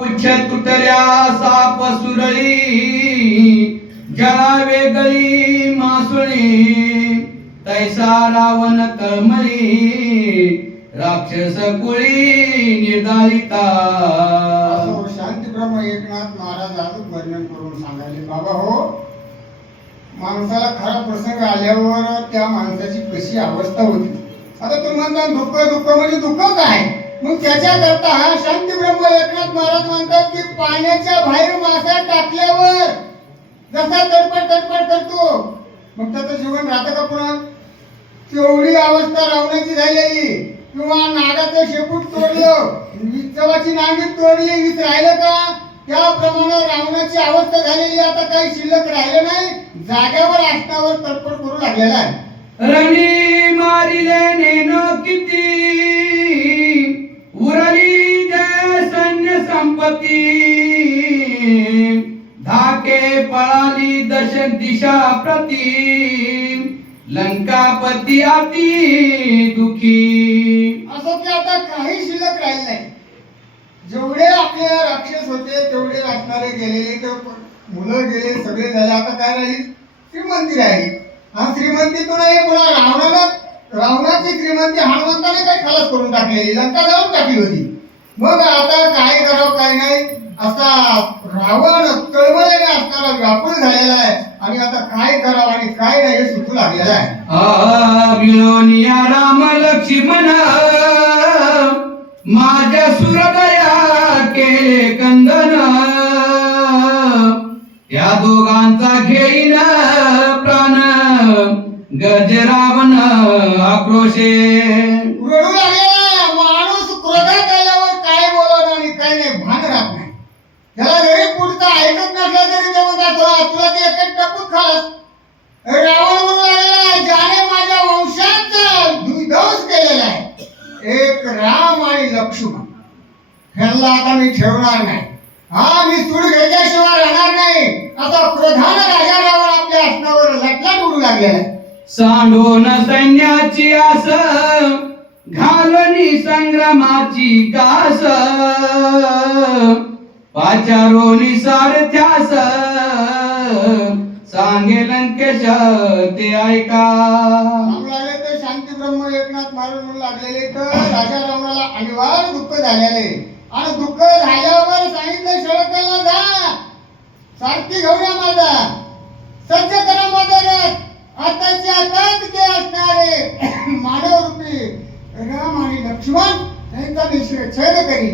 पुच्छ तुटल्या साप सुरळी जळा वेगळी मासुळी तैसा रावण तळमळी राक्षस कुळी निर्धारिता. शांती ब्रह्म एकनाथ महाराज आज वर्णन करून सांगायले. बाबा हो, माणसाला खरा प्रसंग आल्यावर त्या माणसाची कशी अवस्था होती. आता तुम्ही म्हणता दुःख दुःख म्हणजे दुःख काय, मग त्याच्याकरता हा शांती ब्रह्म एकनाथ महाराज म्हणतात की पाण्याच्या बाहेर मासा टाकल्यावर जसा तडपड तडपड करतो मग त्याचं जीवन राहतं का पुन्हा. तेवढी अवस्था रावणाची झालेली. किंवा नागाचं शेपूट तोडलं, विचवाची नांगी तोडली, वीज राहिलं का. त्याप्रमाणे रावणाची अवस्था झालेली. आता काही शिल्लक राहिलं नाही, जाग्यावर असण्यावर तडपड करू लागलेला आहे. रणी मारिले नेनो किती उरली जय सैन्य संपत्ती धाके पळाली दश दिशा प्रती लंकापती अति दुखी. असं की आता काही शिल्लक राहिलं नाही. जेवढे आपले राक्षस होते तेवढे असणारे गेलेले, ते मुलं गेले, सगळे झाले. आता काय राहील, श्रीमंती राहिली. हा श्रीमंतीतूनही पुन्हा रावणाची श्रीमंती हनुमंताने काही खलास करून टाकलेली, लंका जाऊन टाकली होती. मग आता काय करावं काय नाही असा रावण तळमळीने असणारा व्याकुळ झालेला आहे. आणि आता काय करावं आणि काय नाही हे सुचू लागलेलं आहे. मिळोनिया राम लक्ष्मण माझ्या सुरदया केले कंदन या दोघांचा घेईन प्राण गजरावण आक्रोशे. रडू लागलेला माणूस क्रोधात आल्यावर काय बोलावं आणि काय नाही भान राहत नाही. त्याला जरी पुढचं ऐकत नसलं तरी ते म्हणतात तुला ते एकच टपूक खास. रावण म्हणू लागलेला ज्याने माझ्या वंशाचा ध्वंस केलेला आहे, एक राम आणि लक्ष्मण, ह्यांना आता मी ठेवणार नाही. हा मी सूड घेतल्याशिवाय राहणार नाही. आता क्रोधानं राजा रावण आपल्या असण्यावर लटलट उडू लागलेला आहे. सांडून सैन्याची आस घालनी संग्रामाची कास पाचारोनी सारथ्यास सांगे लंकेश ते ऐका. तर शांती ब्रह्म एकनाथ महाराज म्हणू लागलेले तर राजा रावणाला अनिवार्य दुःख झालेले. आणि दुःख झाल्यावर सांगितलं शळकेला जा सारथी घेऊन या माझा, सज्ज करा माझा रथ. आताच्या आताच ते असणारे मानव रूपी राम आणि लक्ष्मण यांचा निश्चय छेद करी.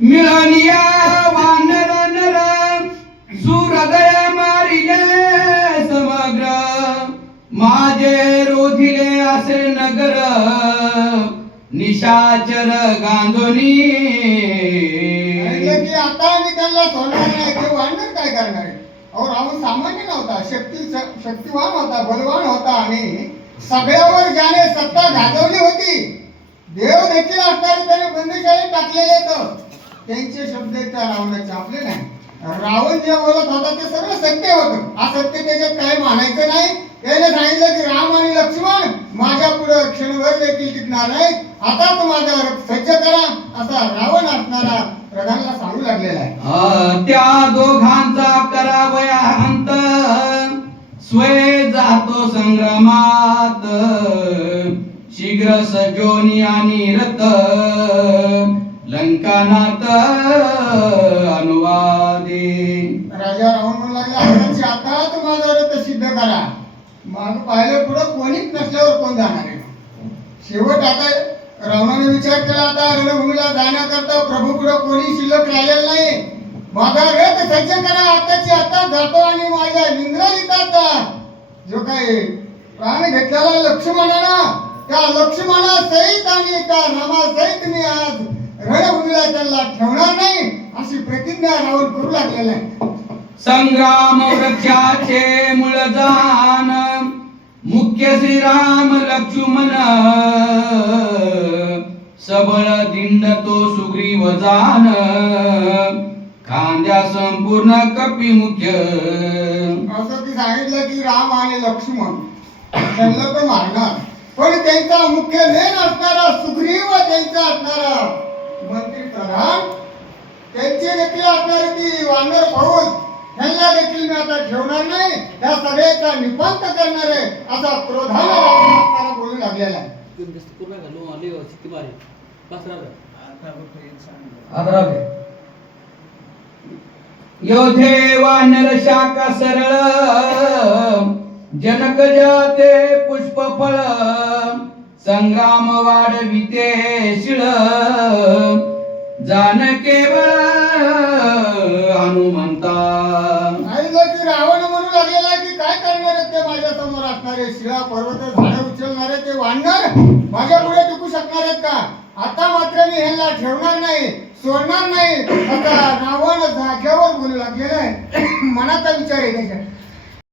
मिळनिया वानर नर सुहृदय मारिले समग्र माझे रोधिले असे नगर निशाचर गांधोनी. की आता मी त्यांना सोडणार नाही. ते वानर काय करणार आहे. अहो रावण सामान्य नव्हता, शक्तिवान होता, बलवान होता. आणि सगळ्यावर ज्याने सत्ता गाजवली होती, देव देखील असणारे त्याने बंदिशाळेत टाकलेले तर त्यांचे शब्द त्या रावणाचे आपले नाही. रावण जे बोलत होता ते सगळं सत्य होतं. असत्य त्याच्यात काही मानायचं नाही. त्याने सांगितलं की राम आणि लक्ष्मण माझ्या पुढे क्षणभर देखील टिकणार नाही. आता माझा रथ सज्ज करा असा रावण असणारा प्रधानला सांगू लागलेला आहे. त्या दोघांचा करावया अंत स्वय जातो संग्रामात शीघ्र सजोनी आणि रथ लंकानाथ अनुवादे. राजा रावण म्हणू लागला आता माझा रथ सिद्ध करा. माग पाहिलं पुढं कोणीच नसल्यावर कोण जाणार आहे. शेवट आता रावणाने विचार केला आता रणभूमीला जाण्याकरता प्रभू पुढे कोणी शिल्लक राहिलेलं नाही. माझा रथ सज्ज करा, आताची आता जातो. आणि माझ्या इंद्रजिताचा जो काही प्राण घेतलेला लक्ष्मणानं, त्या लक्ष्मणासहित आणि त्या रामासहित मी आज रणभूमीला त्याला ठेवणार नाही अशी प्रतिज्ञा रावण करू लागलेला आहे. संग्राम वृक्षाचे मूळ जाण मुख्य श्रीराम लक्ष्मण सबळ दिंड तो सुग्रीव जान खांद्या संपूर्ण कपी मुख्य. असं ती सांगितलं की राम आणि लक्ष्मण त्यांना तर मारणार, पण त्यांचा मुख्य लेन असणारा सुग्रीव, त्यांचा असणारा मंत्री प्रधान त्यांची देखील असणारी ती वानर फौज ह्यांना देखील मी आता ठेवणार नाही, ह्या सगळ्याचा निपात करणार आहे असा क्रोधाने रावण बोलू लागलेला आहे. योधे वानर शाखा सरळ जनक जाते पुष्प फळ संग्राम वाढविते शिळ जान केवळ हनुमंता. आणि जर की रावण म्हणू लागलेला आहे की काय करणार आहेत ते माझ्या समोर असणारे शिळा पर्वत झाडं उचलणारे ते वानर माझ्या पुढे टिकू शकणार आहेत का? आता मात्र मी ह्यांना ठेवणार नाही, सोडणार नाही. आता रावण जागेवर बोलू लागलेला आहे. मनाचा विचार आहे त्याच्या